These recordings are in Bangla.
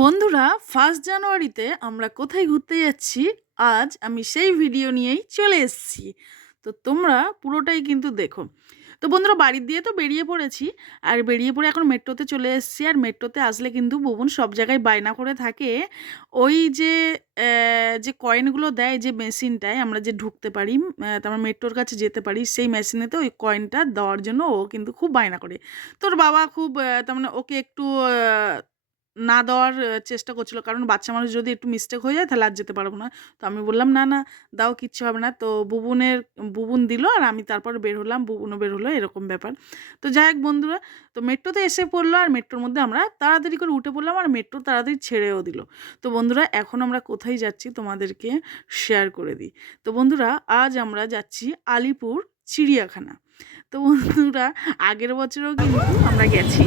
বন্ধুরা ফার্স্ট জানুয়ারিতে আমরা কোথায় ঘুরতে যাচ্ছি? আজ আমি সেই ভিডিও নিয়েই চলে এসেছি। তো তোমরা পুরোটাই কিন্তু দেখো। তো বন্ধুরা, বাড়ির দিয়ে তো বেরিয়ে পড়েছি। আর বেরিয়ে পড়ে এখন মেট্রোতে চলে এসেছি। আর মেট্রোতে আসলে কিন্তু বুবুন সব জায়গায় বায়না করে থাকে। ওই যে যে কয়েনগুলো দেয়, যে মেশিনটায় আমরা যে ঢুকতে পারি তারপর মেট্রোর কাছে যেতে পারি, সেই মেশিনেতে ওই কয়েনটা দেওয়ার জন্য ও কিন্তু খুব বায়না করে। তোর বাবা খুব তার মানে ওকে একটু না দেওয়ার চেষ্টা করছিল। কারণ বাচ্চা মানুষ যদি একটু মিস্টেক হয়ে যায়, তাহলে আর যেতে পারব না। তো আমি বললাম, না না, দাও, কিচ্ছু হবে না। তো বুবুনের, বুবুন দিল আর আমি তারপর বের হলাম, বুবুনও বের হলো, এরকম ব্যাপার। তো যাই হোক বন্ধুরা, তো মেট্রোতে এসে পড়ল আর মেট্রোর মধ্যে আমরা তাড়াতাড়ি করে উঠে পড়লাম আর মেট্রো তাড়াতাড়ি ছেড়েও দিল। তো বন্ধুরা, এখন আমরা কোথায় যাচ্ছি তোমাদেরকে শেয়ার করে দিই। তো বন্ধুরা, আজ আমরা যাচ্ছি আলিপুর চিড়িয়াখানা। তো বন্ধুরা, আগের বছরও কিন্তু আমরা গেছি।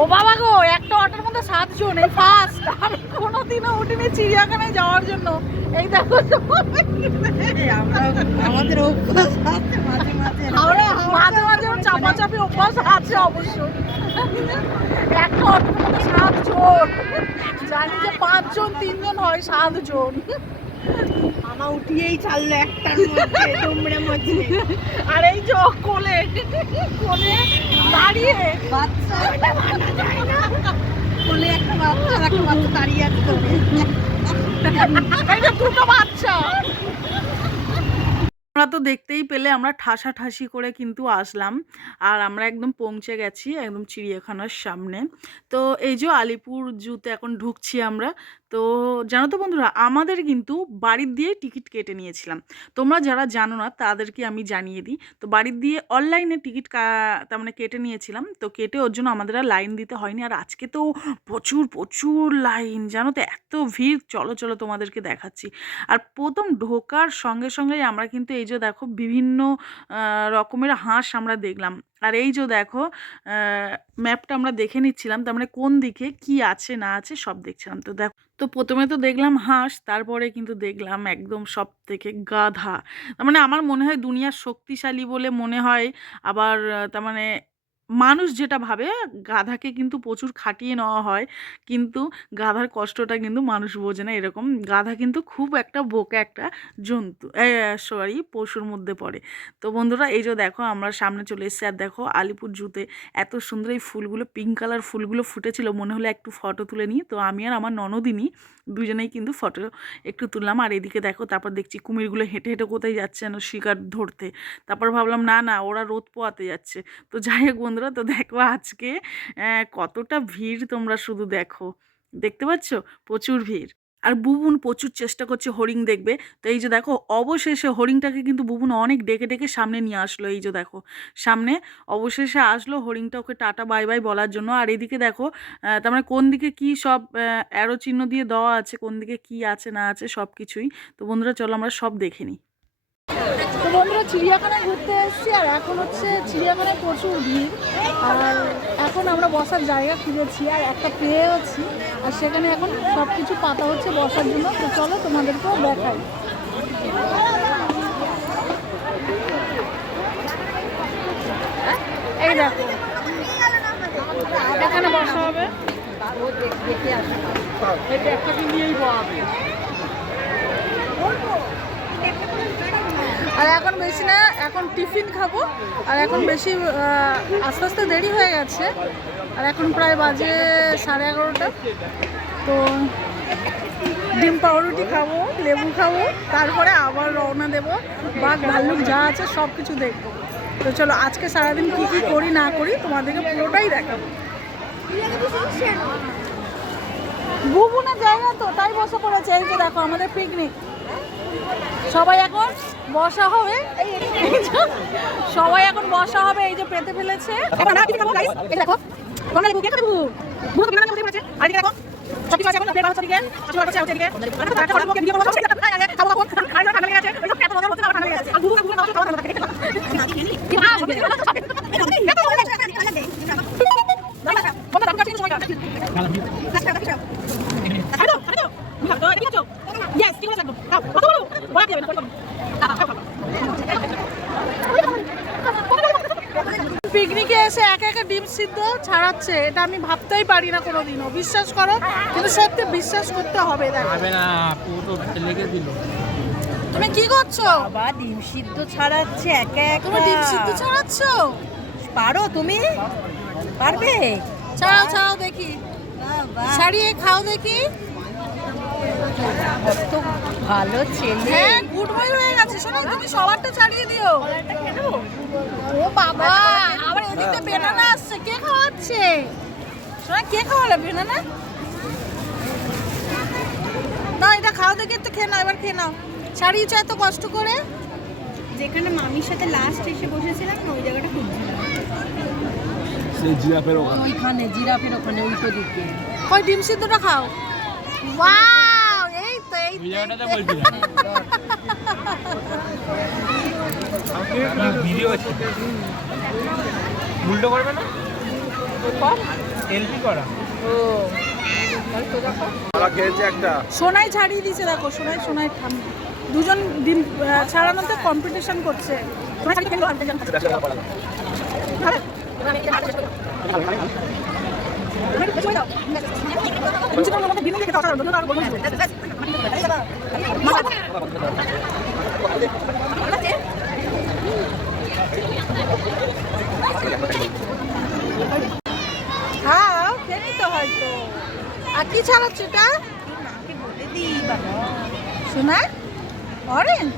ও বাবা গো একটা অটোর মধ্যে সাতজন এই ফার্স্ট আমি কোনোদিনও উঠিনি চিড়িয়াখানায় যাওয়ার জন্য। এই দেখো আমাদের অভ্যাস আছে মাঝে মাঝে। আমরা মাঝে মাঝে চাপাচাপি অভ্যাস আছে অবশ্য। একটা অটোর মধ্যে সাতজন। জানি যে পাঁচজন তিনজন হয় সাতজন। মামা উঠিয়েই ছাড়লো একটার মধ্যে তোমরা মধ্যে। আর এই যে কোলে কোলে দাঁড়িয়ে বাচ্চা। মানা যায় না। কোলে একটা বাচ্চা আর একটা বাচ্চা দাঁড়িয়ে আছে দুটো বাচ্চা। আমরা তো দেখতেই পেলে আমরা ঠাসা ঠাসি করে কিন্তু আসলাম। আর আমরা একদম পৌঁছে গেছি একদম চিড়িয়াখানার সামনে। তো এই যে আলিপুর জুতে এখন ঢুকছি আমরা। তো জানো তো বন্ধুরা, আমাদের কিন্তু বাড়ির দিয়েই টিকিট কেটে নিয়েছিলাম। তোমরা যারা জানো না, তাদেরকে আমি জানিয়ে দিই। তো বাড়ির দিয়ে অনলাইনে টিকিট তার মানে কেটে নিয়েছিলাম। তো কেটে ওর জন্য আমাদের আর লাইন দিতে হয়নি। আর আজকে তো প্রচুর প্রচুর লাইন। জানো তো, এত ভিড়। চলো চলো তোমাদেরকে দেখাচ্ছি। আর প্রথম ঢোকার সঙ্গে সঙ্গেই আমরা কিন্তু এই যে দেখো, বিভিন্ন রকমের হাঁস আমরা দেখলাম। আর এই যে দেখো ম্যাপটা আমরা দেখে নিচ্ছিলাম, তার মানে কোন দিকে কি আছে, না আছে সব দেখছিলাম। তো দেখো, তো প্রথমে তো দেখলাম হাঁস, তারপরে কিন্তু দেখলাম একদম সব থেকে গাধা। তার মানে আমার মনে হয় দুনিয়ার শক্তিশালী বলে মনে হয়, আবার তার মানে মানুষ যেটা ভাবে, গাধাকে কিন্তু প্রচুর খাটিয়ে নেওয়া হয়। কিন্তু গাধার কষ্টটা কিন্তু মানুষ বোঝে না এরকম। গাধা কিন্তু খুব একটা বোকা একটা জন্তু সরি, পশুর মধ্যে পড়ে। তো বন্ধুরা, এই যে দেখো, আমরা সামনে চলে এসেছি। আর দেখো, আলিপুর জুতে এত সুন্দর এই ফুলগুলো, পিঙ্ক কালার ফুলগুলো ফুটেছিল। মনে হলো একটু ফটো তুলে নিই। তো আমি আর আমার ননদিনী দুজনেই কিন্তু ফটো একটু তুললাম। আর এদিকে দেখো, তারপর দেখছি কুমিরগুলো হেঁটে হেঁটে কোথায় যাচ্ছে যেন শিকার ধরতে। তারপর ভাবলাম, না না, ওরা রোদ পোয়াতে যাচ্ছে। তো যাই হোক বন্ধুরা, তো দেখো আজকে কতটা ভিড় তোমরা শুধু দেখো। দেখতে পাচ্ছ? প্রচুর ভিড়। আর বুবুন প্রচুর চেষ্টা করছে হরিণ দেখবে। তো এই যে দেখো, অবশেষে হরিণটাকে কিন্তু বুবুন অনেক ডেকে ডেকে সামনে নিয়ে আসলো। এই যে দেখো, সামনে অবশেষে আসলো হরিণটা ওকে টাটা, বাই বাই বলার জন্য। আর এদিকে দেখো তার মানে কোন দিকে কি সব অ্যারো চিহ্ন দিয়ে দেওয়া আছে, কোন দিকে কি আছে, না আছে সব কিছুই তো বন্ধুরা, চলো আমরা সব দেখে নিই। বন্ধুরা চিড়িয়াখানায় ঘুরতে এসেছি আর এখন হচ্ছে চিড়িয়াখানায় প্রচুর ভিড়। আর এখন আমরা বসার জায়গা খুঁজেছি আর একটা পেয়েওছি আর সেখানে এখন সব কিছু পাতা হচ্ছে বসার জন্য। তো চলো তোমাদেরকেও দেখাই। এই দেখো এখানে বসা হবে। নিয়েই আর এখন বেশি না, এখন টিফিন খাব। আর এখন বেশি আস্তে আস্তে দেরি হয়ে গেছে। আর এখন প্রায় বাজে সাড়ে এগারোটা। তো ডিম পাউরুটি খাব, লেবু খাব, তারপরে আবার রওনা দেবো। বাঘ, ভাল্লুক যা আছে সব কিছু দেখব। তো চলো, আজকে সারাদিন কী কী করি না করি তোমাদেরকে পুরোটাই দেখাবো। বুবুনের জায়গা তো, তাই বসে পড়েছে। এই যে দেখো, আমাদের পিকনিক সবাই এখন বসা হবে সবাই এখন বসা হবে এই যে পেতে ফেলেছে দেখো পিকনিকে এসে একা একা ডিম সিদ্ধ ছাড়াচ্ছে এটা আমি ভাবতেই পারি না কোনোদিনও। বিশ্বাস করো কিন্তু সত্যি বিশ্বাস করতে হবে দেখো। তুমি কি করছ? বাবা ডিম সিদ্ধ ছাড়াচ্ছে একা একা। তুমি ডিম সিদ্ধ ছাড়াচ্ছো? পারো তুমি? পারবে? ছাড়াও ছাড়াও দেখি। ছাড়িয়ে খাও দেখি। কত ভালো ছেলে। হ্যাঁ গুড বয় হয়ে গেছে। শোনো তুমি সবারটা ছাড়িয়ে দিও। ও বাবা আবার এদিকে বেনানা আসছে। কে খাওয়াচ্ছে? শোনা কে খাওয়ালে বেনানা না এটা খাও দেখি একটু খেয়ে নাও এবার খেয়ে নাও। ছাড়িয়েছো এত কষ্ট করে? যেখানে মামির সাথে লাস্ট এসে বসেছিলাম না ওই জায়গাটা খুঁজছিলাম সেই জিরাফের ওখানে। ওইখানে জিরাফের ওখানে উল্টো দিকে। ওই ডিম সিদ্ধটা খাও? ওয়াও! উল্টো করবে না এলপি করা সোনাই ছাড়িয়ে দিয়েছে দেখো সোনাই সোনাই ঠাম দুজন ডিম ছাড়ানোতে কম্পিটিশন করছে খাও খেলি তো হয়তো আর কি ছাড়াচ্ছ এটা শোনা? অরেঞ্জ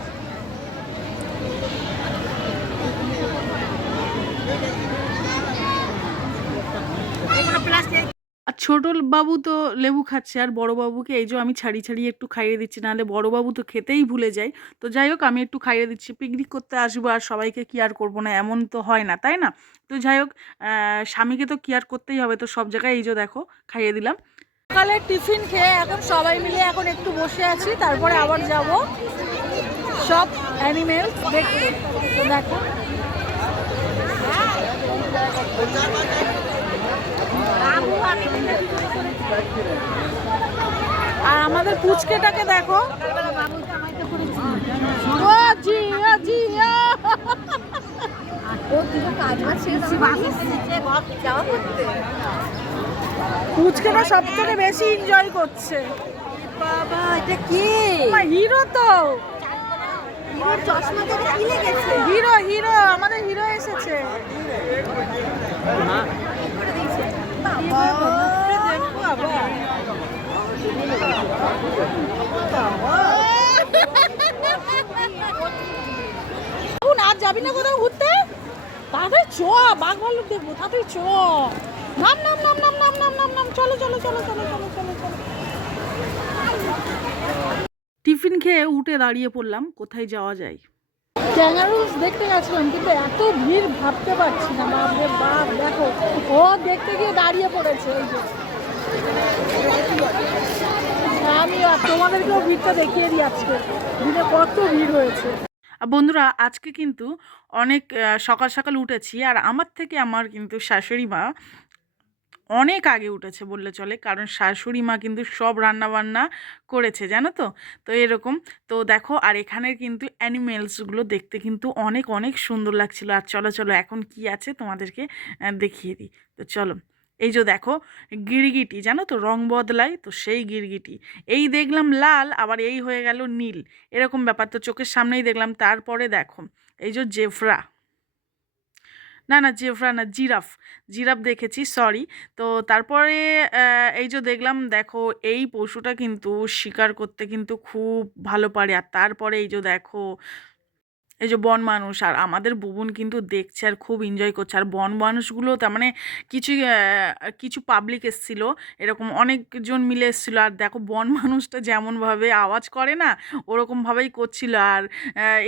ছোট বাবু তো লেবু খাচ্ছে, আর বড় বাবুকে এই যে আমি ছাড়িয়ে ছাড়িয়ে একটু খাইয়ে দিচ্ছি, নাহলে বড় বাবু তো খেতেই ভুলে যায়। তো যাই হোক, আমি একটু খাইয়ে দিচ্ছি পিকনিক করতে আসব আর সবাইকে কি আর করব না, এমন তো হয় না, তাই না? তো যাই হোক স্বামীকে তো কি আর করতেই হবে, তো সব জায়গায় এই যে দেখো, খাইয়ে দিলাম। সকালে টিফিন খেয়ে এখন সবাই মিলে এখন একটু বসে আছি, তারপরে আবার যাব। সব অ্যানিমেল দেখতে। তো দেখো। আর আমাদের পুচকেটাকে দেখো। ও জি ও জি ও। পুচকেটা সব থেকে বেশি এনজয় করছে। বাবা এটা কি হিরো তো। হিরো হিরো আমাদের হিরো এসেছে। আজ যাবি না কোথাও ঘুরতে? তাড়াতাড়ি চ বাঘ ভাল্লুক দেখব তাড়াতাড়ি চ। নাম নাম নাম নাম নাম নাম নাম নাম চলো চলো চলো চলো চলো চলো চলো। টিফিন খেয়ে উঠে দাঁড়িয়ে পড়লাম কোথায় যাওয়া যায়? ক্যাঙ্গারুস দেখতে গেছিলাম কিন্তু এত ভিড় ভাবতে পারছি না বাপরে বাপ দেখো। ও দেখতে গিয়ে দাঁড়িয়ে পড়েছে এই যে। দেখিয়ে দিই কত ভিড় হয়েছে। বন্ধুরা, আজকে কিন্তু অনেক সকাল সকাল উঠেছি আর আমার থেকে আমার কিন্তু শাশুড়ি মা অনেক আগে উঠেছে বললে চলে, কারণ শাশুড়ি মা কিন্তু সব রান্না বান্না করেছে, জানো তো? তো এরকম। তো দেখো, আর এখানের কিন্তু অ্যানিমেলসগুলো দেখতে কিন্তু অনেক অনেক সুন্দর লাগছিল। আর চলো চলো, এখন কি আছে তোমাদেরকে দেখিয়ে দিই। তো চলো। এই যে দেখো, গিরগিটি, জানো তো? রং বদলায়, তো সেই গিরগিটি। এই দেখলাম লাল, আবার এই হয়ে গেল নীল। এরকম ব্যাপার। তো চোখের সামনেই দেখলাম, তারপরে দেখো, এই যে জেফরা। না না, জেফরা না, জিরাফ। জিরাফ দেখেছি, সরি। তো তারপরে এই যে দেখলাম, দেখো, এই পশুটা কিন্তু শিকার করতে কিন্তু খুব ভালো পারে। আর তারপরে এই যে দেখো এই যে বন মানুষ, আর আমাদের বুবুন কিন্তু দেখছে আর খুব এনজয় করছে। আর বন মানুষগুলো তার মানে কিছু কিছু পাবলিক এসছিল, এরকম অনেকজন মিলে এসেছিল। আর দেখো বন মানুষটা যেমনভাবে আওয়াজ করে না, ওরকমভাবেই করছিল। আর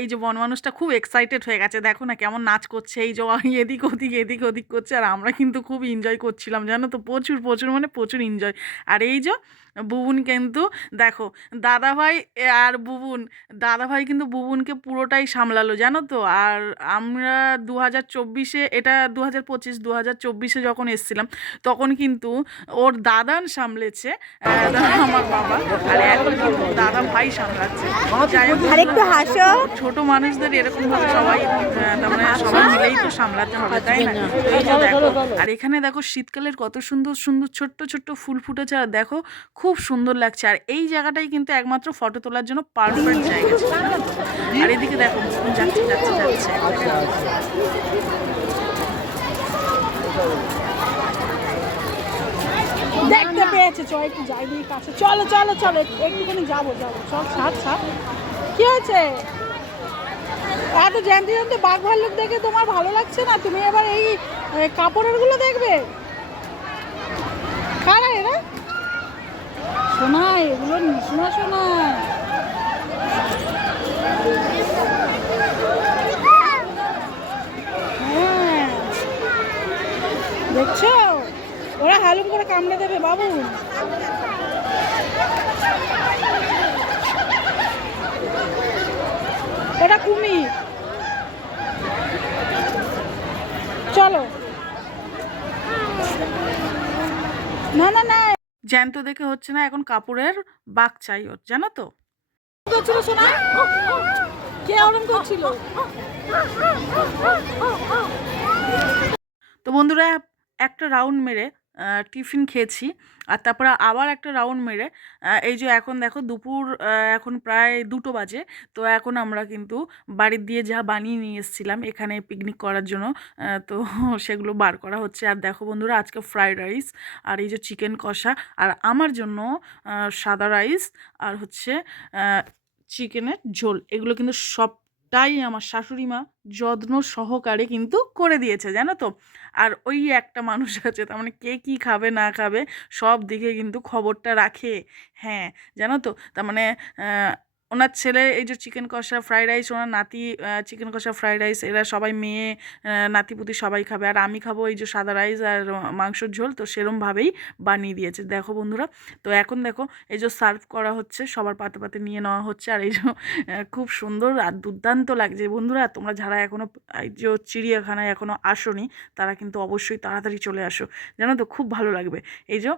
এই যে বন মানুষটা খুব এক্সাইটেড হয়ে গেছে। দেখো না কেমন নাচ করছে, এই যে এদিক ওদিক এদিক ওদিক করছে। আর আমরা কিন্তু খুব এনজয় করছিলাম, জানো তো? প্রচুর প্রচুর মানে প্রচুর এনজয় আর এই যে বুবুন কিন্তু দেখো দাদাভাই আর বুবুন দাদাভাই কিন্তু বুবুনকে পুরোটাই সামলালো জানো তো? আর আমরা দু হাজার চব্বিশে এটা দু হাজার পঁচিশ দু হাজার চব্বিশে যখন এসছিলাম তখন কিন্তু ওর দাদান সামলেছে আমার বাবা আর এখন কিন্তু দাদা ভাই সামলাচ্ছে ছোট মানুষদের এরকম ভাবে সবাই মানে সবাই মিলেই তো সামলাতে হবে তাই না? এই যে দেখো আর এখানে দেখো শীতকালের কত সুন্দর সুন্দর ছোট্ট ছোট্ট ফুল ফুটেছে আর দেখো খুব সুন্দর লাগছে। আর এই জায়গাটাই কিন্তু একমাত্র ফটো তোলার জন্য পারফেক্ট জায়গা? আর এদিকে দেখো যাচ্ছে যাচ্ছে যাচ্ছে। দেখতে পেয়েছে চ একটু যাই দিই কাছে। চলো চলো চলো একটুখানি যাব যাব। চল ছাড় ছাড়। কি হয়েছে? এত জ্যান্ত জ্যান্ত বাঘ ভাল্লুক দেখে তোমার ভালো লাগছে না? তুমি এবার এই কাপড়েরগুলো দেখবে কারা এরা শোনা এগুলো সোনা সোনা হ্যাঁ। দেখছ? ওরা হালুম করে কামড়ে দেবে বাবু এটা কুমির চলো না না না জ্যান্ত দেখে হচ্ছে না এখন কাপড়ের বাঘ চাই ওর জানো তো? কে করছিল? তো বন্ধুরা একটা রাউন্ড মেরে টিফিন খেয়েছি। আর তারপরে আবার একটা রাউন্ড মেরে এই যে এখন দেখো দুপুর এখন প্রায় দুটো বাজে, তো এখন আমরা কিন্তু বাড়ির দিয়ে যা বানিয়ে নিয়ে এসেছিলাম এখানে পিকনিক করার জন্য তো সেগুলো বার করা হচ্ছে। আর দেখো বন্ধুরা আজকে ফ্রাইড রাইস আর এই যে চিকেন কষা, আর আমার জন্য সাদা রাইস আর হচ্ছে চিকেনের ঝোল। এগুলো কিন্তু সবটাই আমার শাশুড়ি মা যত্ন সহকারে কিন্তু করে দিয়েছে, জানো তো? আর ওই একটা মানুষ আছে, তার মানে কে কী খাবে, না খাবে, সব দিকে কিন্তু খবরটা রাখে। হ্যাঁ জানো তো? তার মানে ওনার ছেলে এই যে চিকেন কষা ফ্রাইড রাইস, ওনার নাতি চিকেন কষা ফ্রাইড রাইস, এরা সবাই মেয়ে নাতিপুতি সবাই খাবে। আর আমি খাব এই যে সাদা রাইস আর মাংসর ঝোল, তো সেরমভাবেই বানিয়ে দিয়েছে। দেখো বন্ধুরা, তো এখন দেখো এই যে সার্ভ করা হচ্ছে, সবার পাতে পাতে নিয়ে নেওয়া হচ্ছে। আর এই যে খুব সুন্দর আর দুর্দান্ত লাগছে। বন্ধুরা, তোমরা যারা এখনও এই যে চিড়িয়াখানায় এখনও আসোনি, তারা কিন্তু অবশ্যই তাড়াতাড়ি চলে আসো। জানো তো, খুব ভালো লাগবে। এই যে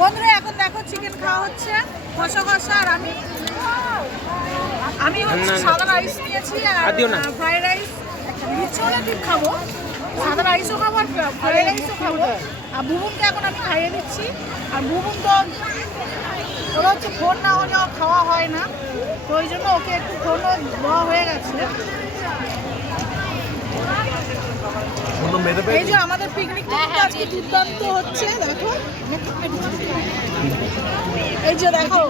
বন্ধুরা, এখন দেখো চিকেন খাওয়া হচ্ছে। কষা কষা আর আমি আমি হচ্ছে সাদা রাইস নিয়েছি আর দিও না। ফ্রাইড রাইস হলে ঠিক খাব। সাদা রাইসও খাব আর ফ্রাইড রাইসও খাব। আর বুবুনকে এখন আমি খাইয়ে দিচ্ছি। আর বুবুন তো ওরা হচ্ছে ফোন না হলে খাওয়া হয় না। তো ওই জন্য ওকে একটু ফোনও দেওয়া হয়ে গেছে। এই যে আমাদের পিকনিকটা কিন্তু আজকে দুর্দান্ত হচ্ছে। দেখো এই যে দেখো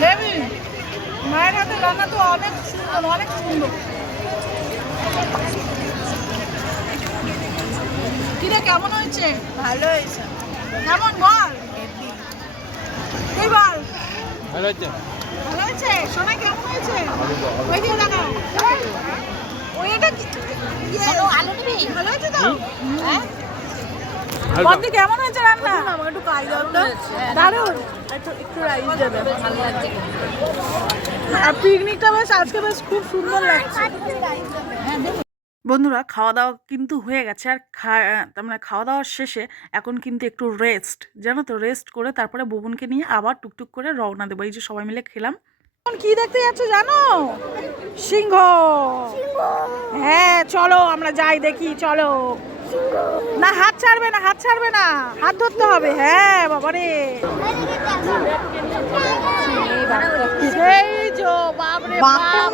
হেভি মায়ের হাতে রান্না তো অনেক সুন্দর অনেক সুন্দর। কিরে কেমন হয়েছে? ভালো হয়েছে। কেমন বল? তুই বল। ভালো হচ্ছে ভালো হয়েছে? সোনা কেমন হয়েছে ওই দিকে দেখাও ওই এটা কি আলু নিবি ভালো হয়েছে তো হ্যাঁ ভালো বন্দি কেমন হয়েছে রান্না? আমাকে একটু কাই দাও একটু একটু রাইস দেবে। আর পিকনিকটা বেশ আজকে বেশ খুব সুন্দর লাগছে। বন্ধুরা খাওয়া দাওয়া কিন্তু হয়ে গেছে। আর খা তার মানে খাওয়া দাওয়ার শেষে এখন কিন্তু একটু রেস্ট জানো তো? রেস্ট করে তারপরে বুবনকে নিয়ে আবার টুকটুক করে রওনা দেবো। এই যে সবাই মিলে খেলাম। কি দেখতে যাচ্ছ জানো? সিংহ। হ্যাঁ চলো আমরা যাই দেখি চলো। না হাত ছাড়বে না হাত ছাড়বে না। হাত ধরতে হবে। হ্যাঁ বাবারে। সেই বাপরে বাপ,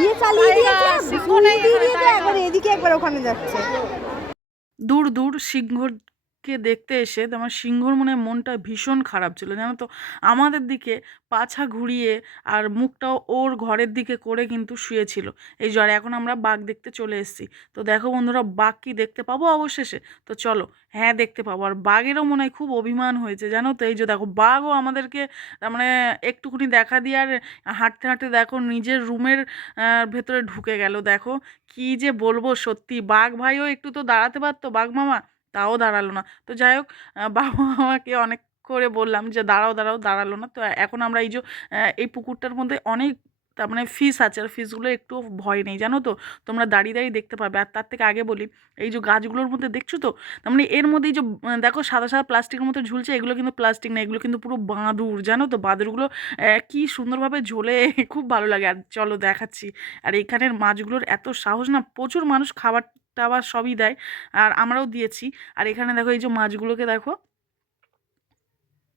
ইয়ে চালিয়ে দিয়েছে। একবার এদিকে একবার ওখানে যাচ্ছে। দূর দূর সিংহকে দেখতে এসে আমার সিংহর মনে মনটা ভীষণ খারাপ ছিল, জানো তো? আমাদের দিকে পাছা ঘুরিয়ে আর মুখটাও ওর ঘরের দিকে করে কিন্তু শুয়েছিল। এই জ্বরে এখন আমরা বাঘ দেখতে চলে এসেছি। তো দেখো বন্ধুরা, বাঘ কি দেখতে পাবো অবশেষে? তো চলো হ্যাঁ দেখতে পাবো। আর বাঘেরও মনে হয় খুব অভিমান হয়েছে, জানো তো? এই যে, দেখো, বাঘও আমাদেরকে মানে একটুখানি দেখা দিয়ে আর হাঁটতে হাঁটতে দেখো নিজের রুমের ভেতরে ঢুকে গেল। দেখো, কি যে বলব সত্যি, বাঘ ভাইও একটু তো দাঁড়াতে পারতো, বাঘ মামা? তাও দাঁড়াল না। তো যাই হোক বাবা আমাকে অনেক করে বললাম যে, দাঁড়াও দাঁড়াও, দাঁড়াল না। তো এখন আমরা এই যে এই পুকুরটার মধ্যে অনেক, তার মানে ফিস আছে আর ফিসগুলো একটু ভয় নেই, জানো তো? তোমরা দাঁড়িয়ে দাঁড়িয়ে দেখতে পাবে। আর তার থেকে আগে বলি, এই যে গাছগুলোর মধ্যে দেখছ তো? তার মানে এর মধ্যে এই যে দেখো সাদা সাদা প্লাস্টিকের মতো ঝুলছে, এগুলো কিন্তু প্লাস্টিক না, এগুলো কিন্তু পুরো বাঁদুর, জানো তো? বাঁদুরগুলো কি সুন্দরভাবে ঝোলে, খুব ভালো লাগে। আর চলো দেখাচ্ছি। আর এখানের মাছগুলোর এত সাহস না, প্রচুর মানুষ খাবার টাবার সবই দেয়। আর আমরাও দিয়েছি। আর এখানে দেখো এই যে মাছগুলোকে দেখো।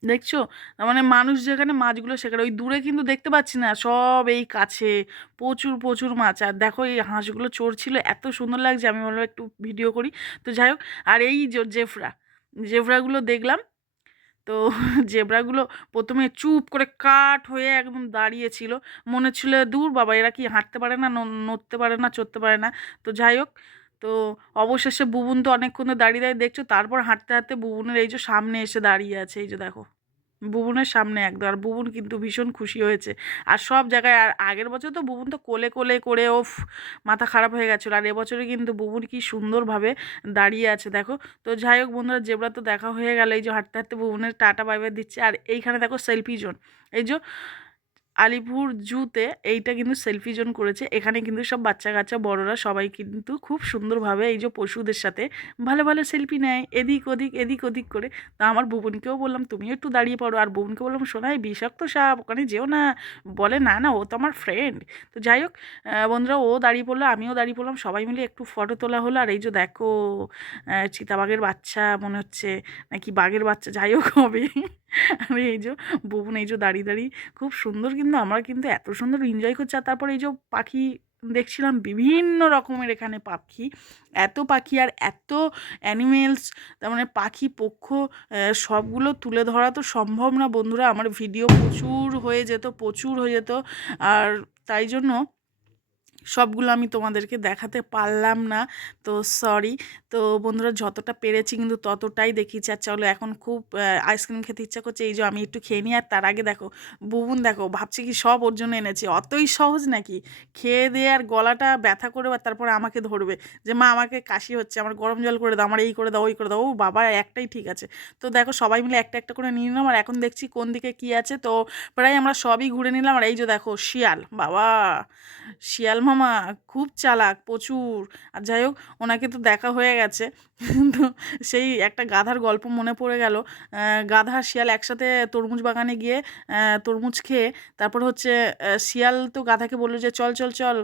দেখছ? মানে মানুষ যেখানে মাছগুলো সেখানে, ওই দূরে কিন্তু দেখতে পাচ্ছি না, সব এই কাছে। প্রচুর প্রচুর মাছ। আর দেখো এই হাঁসগুলো চড়ছিল, এত সুন্দর লাগছে, আমি বললাম একটু ভিডিও করি। তো যাই হোক, আর এই যে জেফরা, জেফরাগুলো দেখলাম। তো জেব্রাগুলো প্রথমে চুপ করে কাঠ হয়ে একদম দাঁড়িয়েছিল। মনে ছিল দূর বাবা, এরা কি হাঁটতে পারে ন- নড়তে পারে না, চড়তে পারে না? তো যাই হোক তো অবশেষে বুবুন তো অনেকক্ষণ দাঁড়িয়ে দাঁড়িয়ে দেখছ, তারপর হাঁটতে হাঁটতে বুবুনের এই যে সামনে এসে দাঁড়িয়ে আছে, এই যে দেখো, বুবুনের সামনে একদম, আর বুবুন কিন্তু ভীষণ খুশি হয়েছে। আর সব জায়গায়, আর আগের বছর তো বুবুন তো কোলে কোলে করে, ওফ, মাথা খারাপ হয়ে গেছিল, আর এবছরে কিন্তু বুবুন কি সুন্দরভাবে দাঁড়িয়ে আছে, দেখো। তো যাই হোক বন্ধুরা, জেবরা তো দেখা হয়ে গেল, এই যে হাঁটতে হাঁটতে বুবুনের টাটা বাইবে দিচ্ছে, আর এইখানে দেখো সেলফি জোন, এই যে আলিপুর জুতে এইটা কিন্তু সেলফি জোন করেছে। এখানে কিন্তু সব বাচ্চা কাচ্চা, বড়রা সবাই কিন্তু খুব সুন্দরভাবে এই যে পশুদের সাথে ভালো ভালো সেলফি নেয়, এদিক, ওদিক এদিক, ওদিক করে। তা আমার বুবনকেও বললাম, তুমিও একটু দাঁড়িয়ে পড়ো। আর বুবনকে বললাম শোনাই বিষাক্ত সাপ, ওখানে যেও না। বলে, না না, ও তো আমার ফ্রেন্ড তো যাই হোক বন্ধুরা, ও দাঁড়িয়ে পড়ল, আমিও দাঁড়িয়ে পড়লাম, সবাই মিলে একটু ফটো তোলা হলো। আর এই যে দেখো চিতাবাঘের বাচ্চা, মনে হচ্ছে নাকি বাঘের বাচ্চা, যাই হোক হবে। আর এই যে বুবন এই যে দাঁড়িয়ে দাঁড়িয়ে খুব সুন্দর কিন্তু আমরা কিন্তু এত সুন্দর এনজয় করছি। আর তারপরে এই যে পাখি দেখছিলাম বিভিন্ন রকমের এখানে পাখি, এত পাখি আর এত অ্যানিমেলস তার মানে পাখি, পক্ষ সবগুলো তুলে ধরা তো সম্ভব না বন্ধুরা। আমার ভিডিও প্রচুর হয়ে যেত, প্রচুর হয়ে যেত। আর তাই জন্য সবগুলো আমি তোমাদেরকে দেখাতে পারলাম না। তো সরি তো বন্ধুরা যতটা পেরেছি কিন্তু ততটাই দেখিয়েছি। আর চলো এখন খুব আইসক্রিম খেতে ইচ্ছা করছে। এই যে আমি একটু খেয়ে নিই। আর তার আগে দেখো, বুবুন দেখো, ভাবছি কি সব ওর জন্য এনেছি। অতই সহজ নাকি? খেয়ে দিয়ে আর গলাটা ব্যথা করে আর তারপরে আমাকে ধরবে। যে মা, আমাকে কাশি হচ্ছে। আমার গরম জল করে দাও, আমার এই করে দাও, ওই করে দাও। ও বাবা, একটাই ঠিক আছে। তো দেখো সবাই মিলে একটা একটা করে নিয়ে নিলাম। আর এখন দেখছি কোন দিকে কি আছে। তো প্রায় আমরা সবই ঘুরে নিলাম। আর এই যে দেখো, শিয়াল। বাবা! শিয়াল মামা খুব চালাক প্রচুর। আর যাই হোক ওনাকে তো দেখা হয়ে গেছে। তো সেই একটা গাধার গল্প মনে পড়ে গেল। গাধা শিয়াল একসাথে তরমুজ বাগানে গিয়ে তরমুজ খেয়ে, তারপর হচ্ছে শিয়াল তো গাধাকে বলল যে, চল চল চল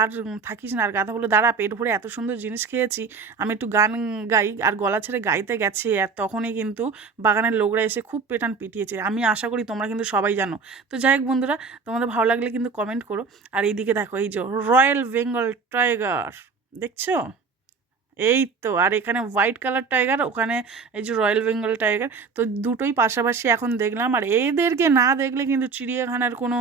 আর থাকিস না। আর গাধা বলল, দাঁড়া, পেট ভরে এত সুন্দর জিনিস খেয়েছি, আমি একটু গান গাই, আর গলা ছেড়ে গাইতে গেছে। আর তখনই কিন্তু বাগানের লোকরা এসে খুব পেটান পিটিয়েছে। আমি আশা করি তোমরা কিন্তু সবাই জানো। তো যাই হোক বন্ধুরা, তোমাদের ভালো লাগলে কিন্তু কমেন্ট করো। আর এইদিকে দেখো, এই যে রয়্যাল বেঙ্গল টাইগার দেখছ? এই তো, আর এখানে হোয়াইট কালার টাইগার ওখানে এই যে রয়্যাল বেঙ্গল টাইগার তো দুটোই পাশাপাশি এখন দেখলাম, আর এদেরকে না দেখলে কিন্তু চিড়িয়াখানার কোনো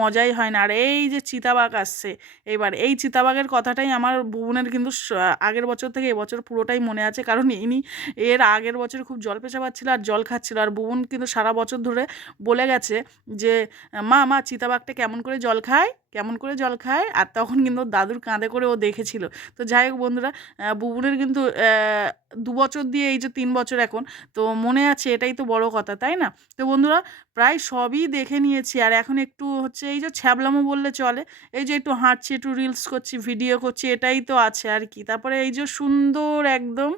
মজাই হয় না। আর এই যে চিতাবাঘ আসছে, এবার এই চিতাবাঘের কথাটাই আমার ভুবনের কিন্তু আগের বছর থেকে এবছর পুরোটাই মনে আছে, কারণ ইনি এর আগের বছর খুব জল পেশা পাচ্ছিল আর জল খাচ্ছিল। আর ভুবন কিন্তু সারা বছর ধরে বলে গেছে যে, মা মা, চিতাবাঘটা কেমন করে জল খায়? কেমন করে জল খায়, আর তখন কিন্তু দাদুর কাঁধে করে ও দেখেছিল। তো যাই হোক বন্ধুরা বুবুনের কিন্তু দু বছর দিয়ে এই যে তিন বছর এখন, তো মনে আছে এটাই তো বড় কথা, তাই না? তো বন্ধুরা, প্রায় সবই দেখে নিয়েছি, আর এখন একটু হচ্ছে এই যে ছ্যাবলামো বললে চলে, এই যে একটু হাঁটছি, একটু রিলস করছি ভিডিও করছি, এটাই তো আছে আর কি। তারপরে এই যে সুন্দর একদম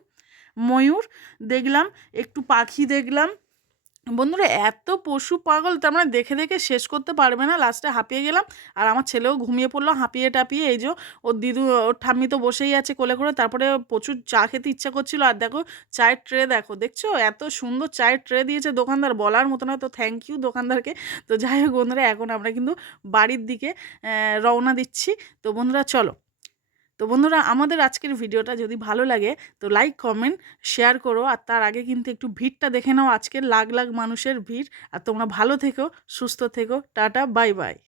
ময়ূর, দেখলাম, একটু পাখি দেখলাম বন্ধুরা, এত পশু পাগল তার মানে দেখে দেখে শেষ করতে পারবে না। লাস্টে হাঁপিয়ে গেলাম আর আমার ছেলেও ঘুমিয়ে পড়ল, হাঁপিয়ে টাপিয়ে এই যে ওর দিদু, ওর ঠাম্মি তো বসেই আছে কোলে করে, তারপরে প্রচুর চা খেতে ইচ্ছা করছিল। আর দেখো চায়ের ট্রে দেখো, দেখছ? এত সুন্দর চায়ের ট্রে দিয়েছে দোকানদার, বলার মতো না তো থ্যাংক ইউ দোকানদারকে। তো যাই হোক বন্ধুরা, এখন আমরা কিন্তু বাড়ির দিকে রওনা দিচ্ছি। তো বন্ধুরা, চলো। তো বন্ধুরা, আমাদের আজকের ভিডিওটা যদি ভালো লাগে, তো লাইক কমেন্ট শেয়ার করো। আর তার আগে কিন্তু একটু ভিড়টা দেখে নাও আজকের লাখ লাখ মানুষের ভিড়। আর তোমরা ভালো থেকো, সুস্থ থেকো। Tata bye by